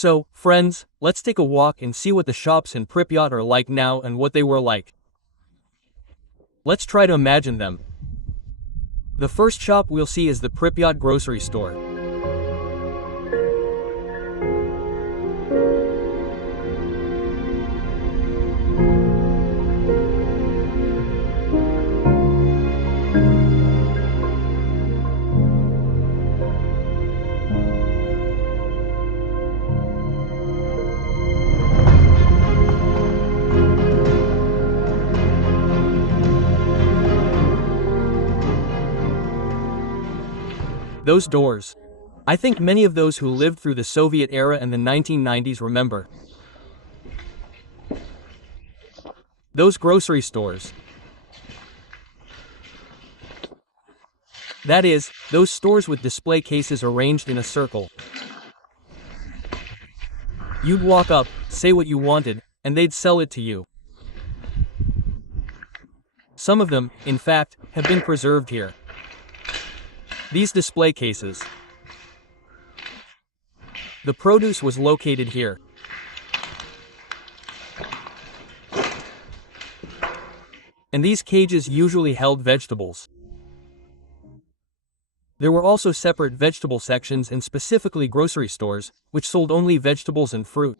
So, friends, let's take a walk and see what the shops in Pripyat are like now and what they were like. Let's try to imagine them. The first shop we'll see is the Pripyat grocery store. Those doors. I think many of those who lived through the Soviet era and the 1990s remember. Those grocery stores. That is, those stores with display cases arranged in a circle. You'd walk up, say what you wanted, and they'd sell it to you. Some of them, in fact, have been preserved here. These display cases. The produce was located here. And these cages usually held vegetables. There were also separate vegetable sections and specifically grocery stores, which sold only vegetables and fruit.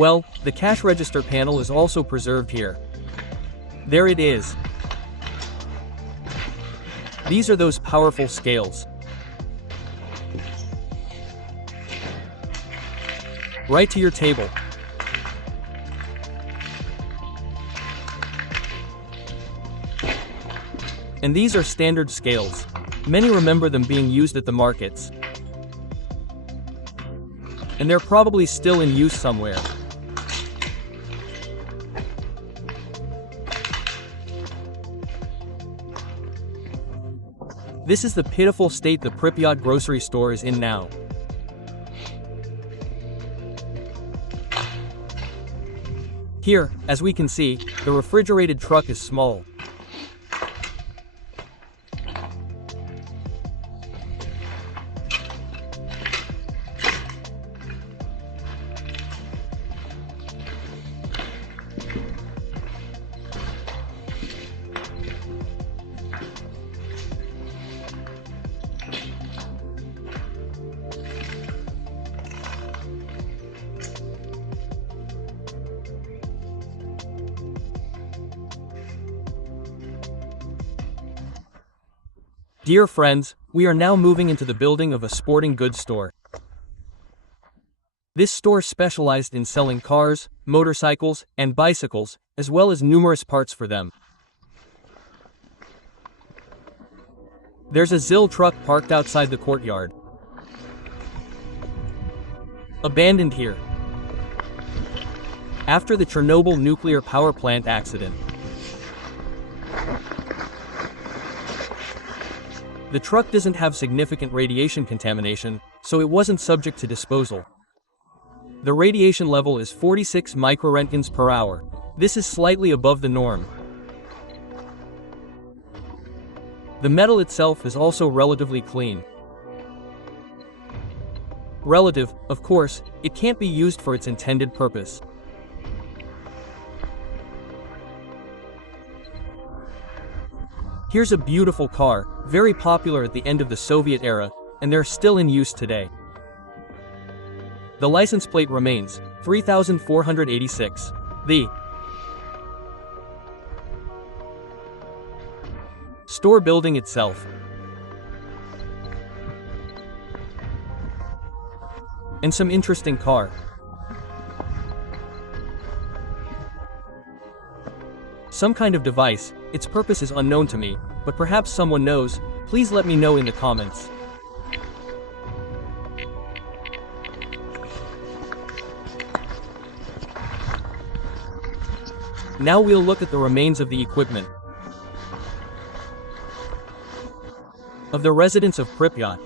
Well, the cash register panel is also preserved here. There it is. These are those powerful scales. Right to your table. And these are standard scales. Many remember them being used at the markets. And they're probably still in use somewhere. This is the pitiful state the Pripyat grocery store is in now. Here, as we can see, the refrigerated truck is small. Dear friends, we are now moving into the building of a sporting goods store. This store specialized in selling cars, motorcycles, and bicycles, as well as numerous parts for them. There's a ZIL truck parked outside the courtyard. Abandoned here. After the Chernobyl nuclear power plant accident. The truck doesn't have significant radiation contamination, so it wasn't subject to disposal. The radiation level is 46 microroentgens per hour. This is slightly above the norm. The metal itself is also relatively clean. Relative, of course, it can't be used for its intended purpose. Here's a beautiful car, very popular at the end of the Soviet era, and they're still in use today. The license plate remains, 3486. The store building itself. And some interesting car. Some kind of device, its purpose is unknown to me, but perhaps someone knows. Please let me know in the comments. Now we'll look at the remains of the equipment. of the residents of Pripyat.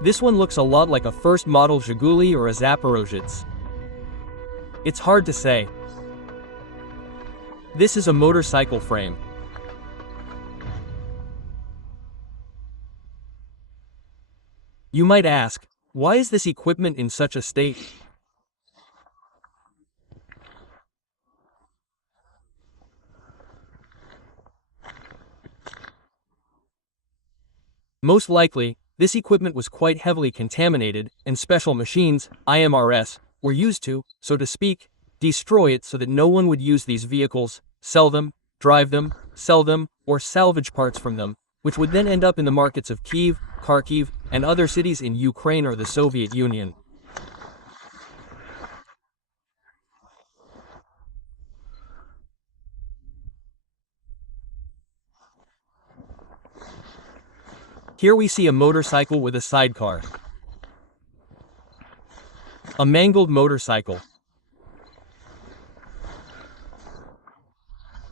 This one looks a lot like a first model Zhiguli or a Zaporozhets. It's hard to say. This is a motorcycle frame. You might ask, why is this equipment in such a state? Most likely, this equipment was quite heavily contaminated, and special machines, IMRS, were used to, so to speak, destroy it so that no one would use these vehicles, sell them, drive them, sell them, or salvage parts from them, which would then end up in the markets of Kyiv, Kharkiv, and other cities in Ukraine or the Soviet Union. Here we see a motorcycle with a sidecar. A mangled motorcycle.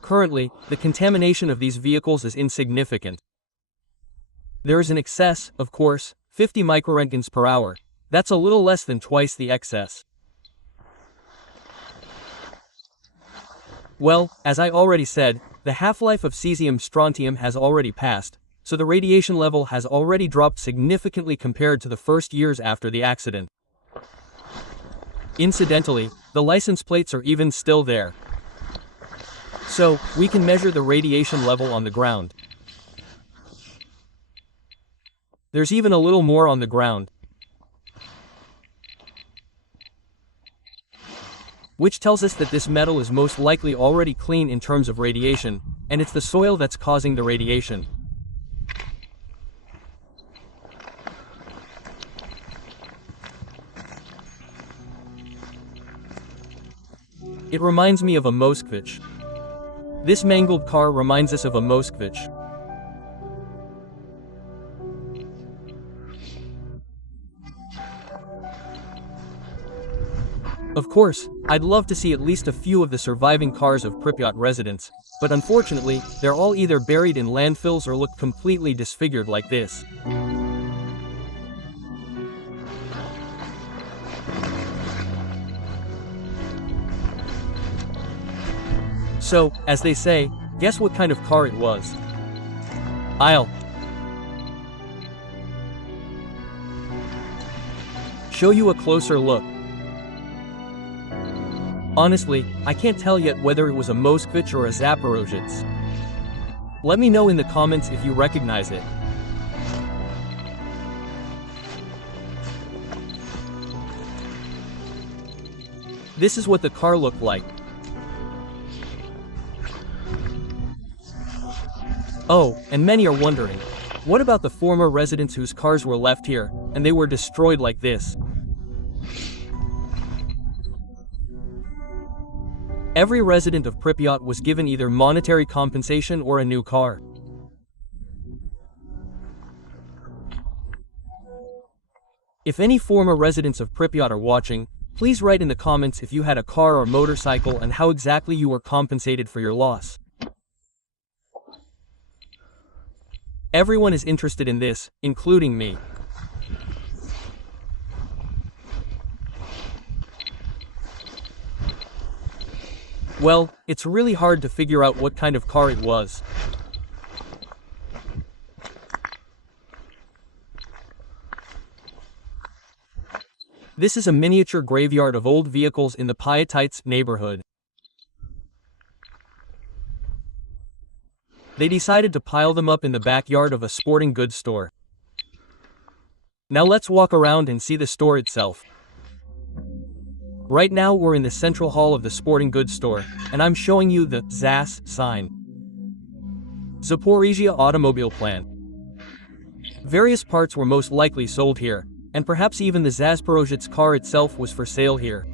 Currently, the contamination of these vehicles is insignificant. There is an excess, of course, 50 microrentgens per hour. That's a little less than twice the excess. Well, as I already said, the half-life of cesium-strontium has already passed, so the radiation level has already dropped significantly compared to the first years after the accident. Incidentally, the license plates are even still there. So, we can measure the radiation level on the ground. There's even a little more on the ground, which tells us that this metal is most likely already clean in terms of radiation, and it's the soil that's causing the radiation. It reminds me of a Moskvich. This mangled car reminds us of a Moskvich. Of course, I'd love to see at least a few of the surviving cars of Pripyat residents, but unfortunately, they're all either buried in landfills or look completely disfigured like this. So, as they say, guess what kind of car it was? I'll show you a closer look. Honestly, I can't tell yet whether it was a Moskvich or a Zaporozhets. Let me know in the comments if you recognize it. This is what the car looked like. Oh, and many are wondering, what about the former residents whose cars were left here, and they were destroyed like this? Every resident of Pripyat was given either monetary compensation or a new car. If any former residents of Pripyat are watching, please write in the comments if you had a car or motorcycle and how exactly you were compensated for your loss. Everyone is interested in this, including me. Well, it's really hard to figure out what kind of car it was. This is a miniature graveyard of old vehicles in the Pyatites neighborhood. They decided to pile them up in the backyard of a sporting goods store. Now let's walk around and see the store itself. Right now we're in the central hall of the sporting goods store, and I'm showing you the ZAS sign. Zaporizhia Automobile Plant. Various parts were most likely sold here, and perhaps even the Zaporozhets car itself was for sale here.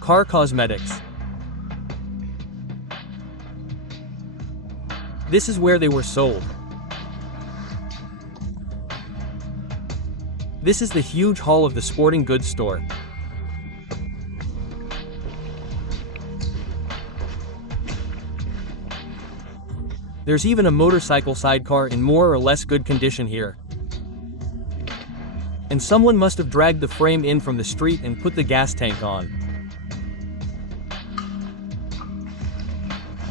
Car cosmetics. This is where they were sold. This is the huge hall of the sporting goods store. There's even a motorcycle sidecar in more or less good condition here. And someone must have dragged the frame in from the street and put the gas tank on.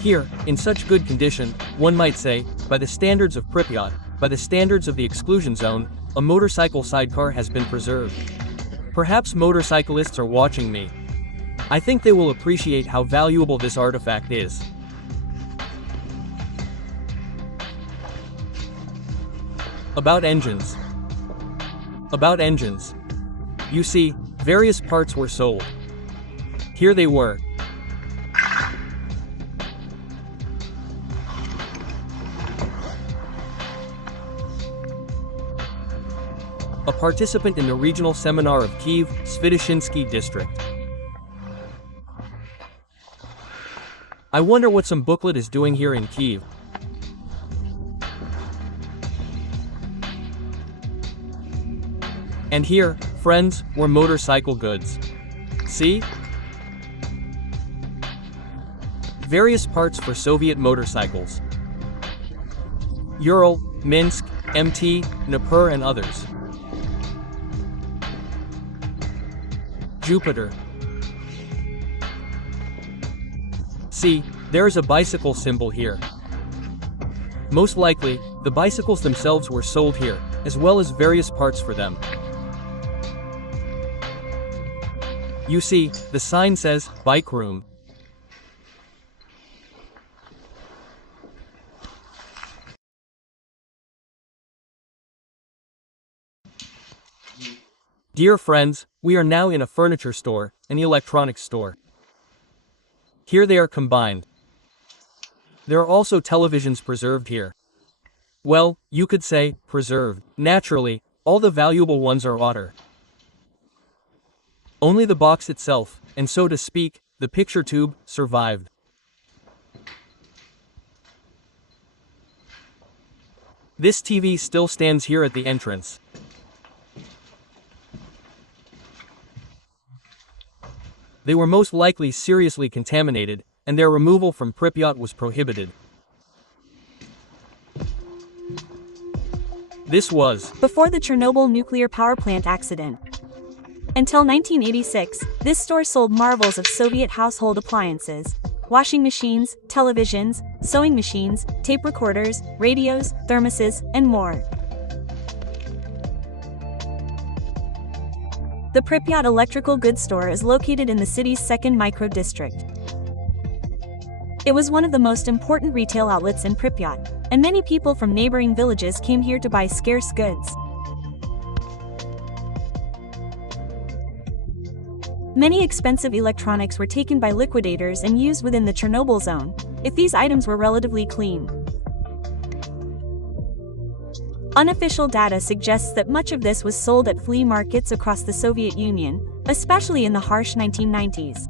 Here, in such good condition, one might say, by the standards of Pripyat, by the standards of the exclusion zone, a motorcycle sidecar has been preserved. Perhaps motorcyclists are watching me. I think they will appreciate how valuable this artifact is. About engines. About engines. You see, various parts were sold. Here they were. A participant in the regional seminar of Kyiv, Svitoshinsky district. I wonder what some booklet is doing here in Kyiv. And here, friends, were motorcycle goods. See? Various parts for Soviet motorcycles. Ural, Minsk, MT, Dnipro and others. Jupiter. See, there is a bicycle symbol here. Most likely, the bicycles themselves were sold here, as well as various parts for them. You see, the sign says, Bike Room. Dear friends, we are now in a furniture store, an electronics store. Here they are combined. There are also televisions preserved here. Well, you could say, preserved. Naturally, all the valuable ones are water. Only the box itself, and so to speak, the picture tube, survived. This TV still stands here at the entrance. They were most likely seriously contaminated, and their removal from Pripyat was prohibited. This was before the Chernobyl nuclear power plant accident. Until 1986, this store sold marvels of Soviet household appliances: washing machines, televisions, sewing machines, tape recorders, radios, thermoses, and more. The Pripyat electrical goods store is located in the city's second micro-district. It was one of the most important retail outlets in Pripyat, and many people from neighboring villages came here to buy scarce goods. Many expensive electronics were taken by liquidators and used within the Chernobyl zone, if these items were relatively clean. Unofficial data suggests that much of this was sold at flea markets across the Soviet Union, especially in the harsh 1990s.